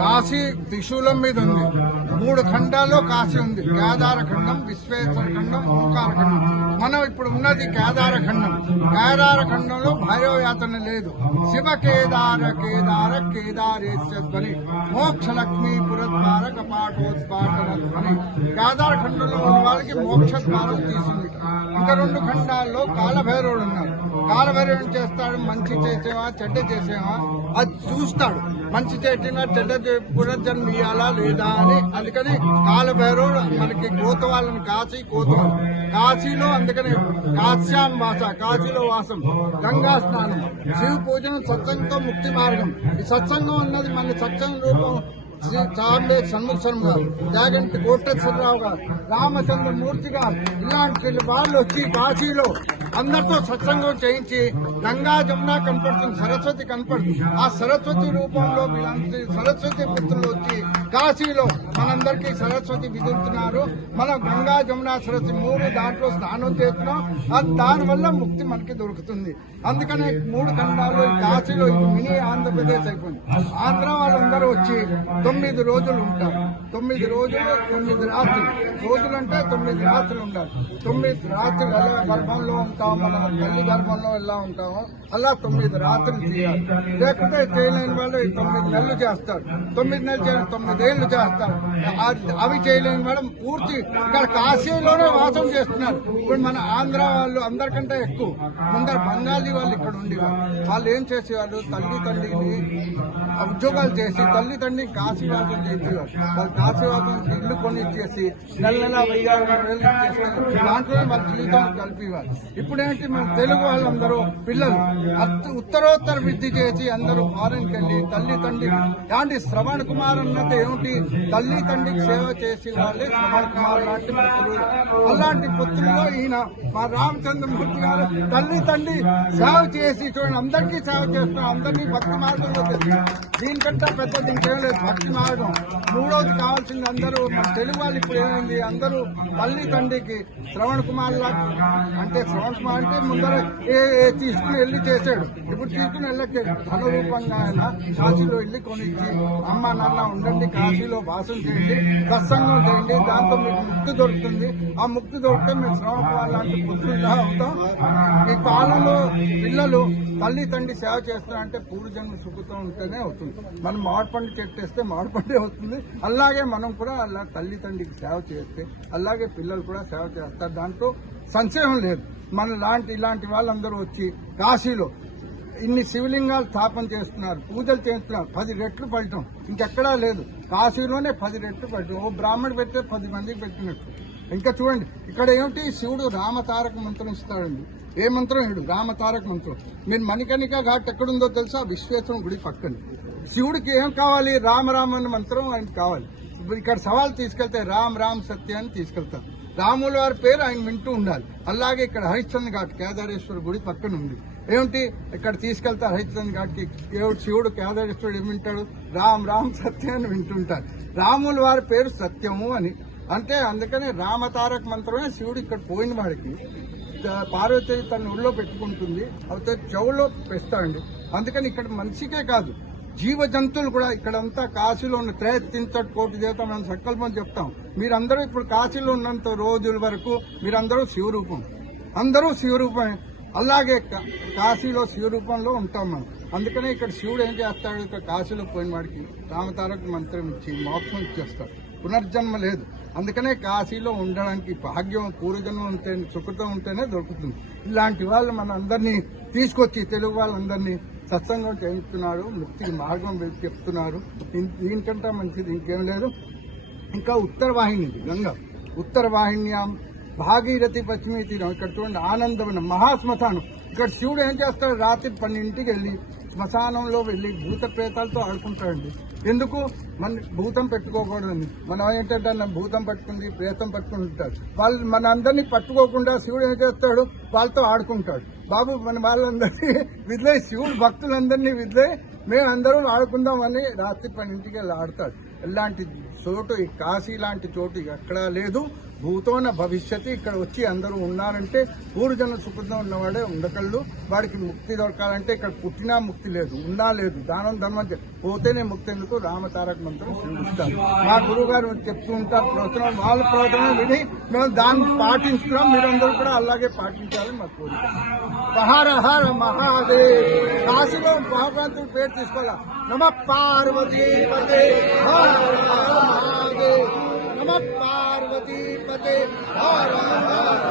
కాశీ త్రిశూలం మీద ఉంది. 3 ఖండాల్లో కాశీ ఉంది. కేదార ఖండం, విశ్వేశ్వర ఖండం, ఓంకార ఖండం. మనం ఇప్పుడు ఉన్నది కేదార ఖండం. కేదార ఖండంలో భైరవ యాతన లేదు. శివ కేదార కేదార కేదారేశ్వరి మోక్ష లక్ష్మీ పురద్వార కపాటోద్పాటన ధ్వని. కేదార ఖండంలో ఉన్న వాళ్ళకి మోక్ష ద్వారం తీసింది. ఇంకా 2 ఖండాల్లో కాలభైరవుడు ఉన్నారు. కాలభైరవుడు చేస్తాడు, మంచి చేసేవా చెడ్డ చేసేవా అది చూస్తాడు. మంచి చేసినా చెడ్డ పునర్జన్మ ఇయ్యాలా లేదా అని. అందుకని కాలభైరవుడు మనకి కోతవాళ్ళని కోతవాళ్ళు కాశీలో. అందుకని కాశ్యాం వాస, కాశీలో వాసం, గంగా స్నానం, శివ పూజనం, సత్సంగంతో ముక్తి మార్గం. ఈ సత్సంగం అన్నది మన సత్సంగ రూపం శ్రీ చాంబే షణ్ముఖం గారు, జాగంటి కోటేశ్వరరావు గారు, రామచంద్రమూర్తి గారు, ఇలాంటి వాళ్ళు వచ్చి కాశీలో అందరితో సత్సంగం చేయించి గంగా జమున కనపడుతుంది, సరస్వతి కనపడుతుంది. ఆ సరస్వతి రూపంలో వీళ్ళందరి సరస్వతి పుత్రులు వచ్చి కాశీలో మనందరికీ సరస్వతి విధిస్తున్నారు. మనం గంగా జమున సరస్వతి 3 దాంట్లో స్నానం చేస్తున్నాం. దానివల్ల ముక్తి మనకి దొరుకుతుంది. అందుకనే 3 ఖండాలు కాశీలో ఇది మినీ ఆంధ్రప్రదేశ్ అయిపోయింది. ఆంధ్ర వాళ్ళందరూ వచ్చి 9 రోజులు ఉంటారు. 9 రోజులు 9 రాత్రులు. రోజులంటే 9 రాత్రులు ఉండాలి. 9 రాత్రులు ఎలా గర్భంలో ఉంటాం, మనం తల్లి గర్భంలో ఎలా ఉంటామో అలా 9 రాత్రులు చేయాలి. లేకపోతే చేయలేని వాళ్ళు 9 నెలలు చేస్తారు. 9 నెలలు 9 ఏళ్ళు చేస్తారు. అవి చేయలేని వాళ్ళు పూర్తి ఇక్కడ కాశీలోనే వాసం చేస్తున్నారు. ఇప్పుడు మన ఆంధ్ర వాళ్ళు అందరికంటే ఎక్కువ. ముందర బెంగాలీ వాళ్ళు ఇక్కడ ఉండేవాళ్ళు. వాళ్ళు ఏం చేసేవాళ్ళు, తల్లి తండ్రిని ఉద్యోగాలు చేసి తల్లి తండ్రిని కాశీవాసం చేసేవారు. వాళ్ళు కాశీవాసం ఇల్లు కొని ఇచ్చేసి నెల 1000 ఇచ్చేసి దాంట్లోనే వాళ్ళ జీవితం కలిపేవారు. ఇప్పుడేంటి మన తెలుగు వాళ్ళందరూ పిల్లలు ఉత్తరోత్తర విద్య చేసి అందరూ ఫారెన్కి వెళ్ళి తల్లి తండ్రి లాంటి శ్రవణ్ కుమార్ అన్నది ఏమిటి, తల్లి తండ్రికి సేవ చేసి వాళ్ళే శ్రవణ్ కుమార్ లాంటి పుత్రులు. అలాంటి పుత్రుల్లో ఈయన మా రామచంద్రమూర్తి గారు తల్లి తండ్రి సేవ చేసి చూడండి, అందరికీ సేవ చేస్తున్నాం, అందరినీ భక్తి మార్గంలో తెస్తున్నాం. దీనికంటే పెద్దది ఇంకేం లేదు. భక్తి మార్గం 3వది కావాల్సింది. అందరూ మన తెలుగు వాళ్ళు ఇప్పుడు ఏమైంది, అందరూ తల్లి తండ్రికి శ్రవణ్ కుమార్ లాగా, అంటే శ్రవణ్ కుమార్ అంటే ముందర తీసుకుని వెళ్ళి చేశాడు. ఇప్పుడు తీసుకుని వెళ్ళట్లేదు. ధన రూపంగా ఆయన కాశీలో వెళ్ళి కొనిచ్చి అమ్మ నాన్న ఉండండి, కాశీలో వాసం చేయండి, సత్సంగం చేయండి, దాంతో మీకు ముక్తి దొరుకుతుంది. ఆ ముక్తి దొరికితే మేము శ్రవణ్ కుమార్ లాంటి పుత్రులుగా అవుతాం. ఈ కాలంలో పిల్లలు తల్లి తండ్రి సేవ చేస్తారంటే పూర్వజన్మ సుఖతో ఉంటేనే అవుతుంది. మనం మామిడిపండు చెట్టేస్తే మామిడిపండే అవుతుంది. అలాగే మనం కూడా అలా తల్లి తండ్రికి సేవ చేస్తే అలాగే పిల్లలు కూడా సేవ చేస్తారు. దాంట్లో సంశయం లేదు. మన ఇలాంటి వాళ్ళందరూ వచ్చి కాశీలో ఇన్ని శివలింగాలు స్థాపన చేస్తున్నారు, పూజలు చేస్తున్నారు. 10 రెట్లు ఫలితం ఇంకెక్కడా లేదు. కాశీలోనే 10 రెట్లు ఫలితం. ఓ బ్రాహ్మణుడు పెడితే 10 మందికి పెట్టినట్టు. ఇంకా చూడండి, ఇక్కడ ఏమిటి, శివుడు రామతారక మంత్రం ఇస్తాడండి. ఏ మంత్రం ఇడు? రామతారక మంత్రం. మీరు మణికర్ణికా ఘాట్ ఎక్కడుందో తెలుసా? విశ్వేశ్వరం గుడి పక్కన. శివుడికి ఏం కావాలి? రామ అన్న మంత్రం ఆయనకి కావాలి. ఇక్కడ సవాల్ తీసుకెళ్తే రామ్ రామ్ సత్య అని తీసుకెళ్తారు. రాముల వారి పేరు ఆయన వింటూ ఉండాలి. అలాగే ఇక్కడ హరిశ్చంద్ర ఘాట్ కేదారేశ్వర గుడి పక్కన ఉంది. ఏమిటి, ఇక్కడ తీసుకెళ్తారు హరిశ్చంద్ర ఘాట్కి. శివుడు కేదారేశ్వరుడు ఏమి వింటాడు? రామ్ రామ్ సత్య అని వింటుంటారు. రాముల వారి పేరు సత్యము అని. అంటే అందుకని రామతారక మంత్రమే శివుడు ఇక్కడ పోయిన వాడికి పార్వతి తన ఒళ్ళో పెట్టుకుంటుంది, అయితే చెవులో పెస్తాడండి. అందుకని ఇక్కడ మనిషికే కాదు, జీవ జంతువులు కూడా ఇక్కడంతా కాశీలో ఉన్న 63 కోటి దేవతలు మనం సంకల్పం చెప్తాం. మీరందరూ ఇప్పుడు కాశీలో ఉన్నంత రోజుల వరకు మీరందరూ శివరూపం, అందరూ శివరూపమే. అలాగే కాశీలో శివరూపంలో ఉంటాం మనం. అందుకనే ఇక్కడ శివుడు ఏం చేస్తాడు, ఇక్కడ కాశీలో పోయిన వాడికి రామతారక మంత్రం ఇచ్చి మోక్షం ఇచ్చేస్తాడు. పునర్జన్మ లేదు. అందుకనే కాశీలో ఉండడానికి భాగ్యం, పూర్వజన్మ ఉంటే, సుకృతం ఉంటేనే దొరుకుతుంది. ఇలాంటి వాళ్ళు మన అందరినీ తీసుకొచ్చి తెలుగు వాళ్ళందరినీ సత్సంగం చేయిస్తున్నారు, ముక్తికి మార్గం చెప్తున్నారు. దీనికంటే మంచిది ఇంకేం లేదు. ఇంకా ఉత్తర వాహిని గంగా, ఉత్తర వాహిన్యాం భాగీరథి పశ్చిమీ తీరం. ఇక్కడ చూడండి, ఆనందవనం మహాశ్మశానం. ఇక్కడ శివుడు ఏం చేస్తాడు, రాత్రి 12ంటికి వెళ్ళి శ్మశానంలో వెళ్ళి భూత ప్రేతాలతో ఆడుకుంటాడండి. ఎందుకు? మన భూతం పెట్టుకోకూడదని. మనం ఏంటంటే భూతం పట్టుకుంది, ప్రేతం పట్టుకుంటాడు. వాళ్ళు మన అందరినీ పట్టుకోకుండా శివుడు ఏం చేస్తాడు, వాళ్ళతో ఆడుకుంటాడు. బాబు మన వాళ్ళందరినీ విదిలే, శివుడు భక్తులందరినీ విదిలే, మేమందరూ ఆడుకుందామని రాత్రి 12ంటికి వెళ్ళి ఆడతాడు. ఇలాంటి చోటు ఈ కాశీ లాంటి చోటు ఎక్కడా లేదు. భూతోన భవిష్యత్తు ఇక్కడ వచ్చి అందరూ ఉన్నారంటే పూర్వజన సుకృతం ఉన్నవాడే ఉండకళ్ళు. వాడికి ముక్తి దొరకాలంటే ఇక్కడ పుట్టినా ముక్తి లేదు, ఉన్నా లేదు. దానం ధర్మం పోతేనే ముక్తి. ఎందుకు రామతారక మంత్రం శ్రమిస్తాం. మా గురువు గారు చెప్తూ ఉంటారు ప్రవచనం, వాళ్ళ ప్రవచనం విని మేము దాన్ని పాటించుకున్నాం. మీరందరూ కూడా అలాగే పాటించాలని మా కోరిక. హర హర మహాదేవ్. కాశీలో మహాప్రాంతుల పేరు తీసుకోవాలా. నమ పార్వతీ పతే హర హర మహాదేవ్. నమ పార్వతీ పతే హర హర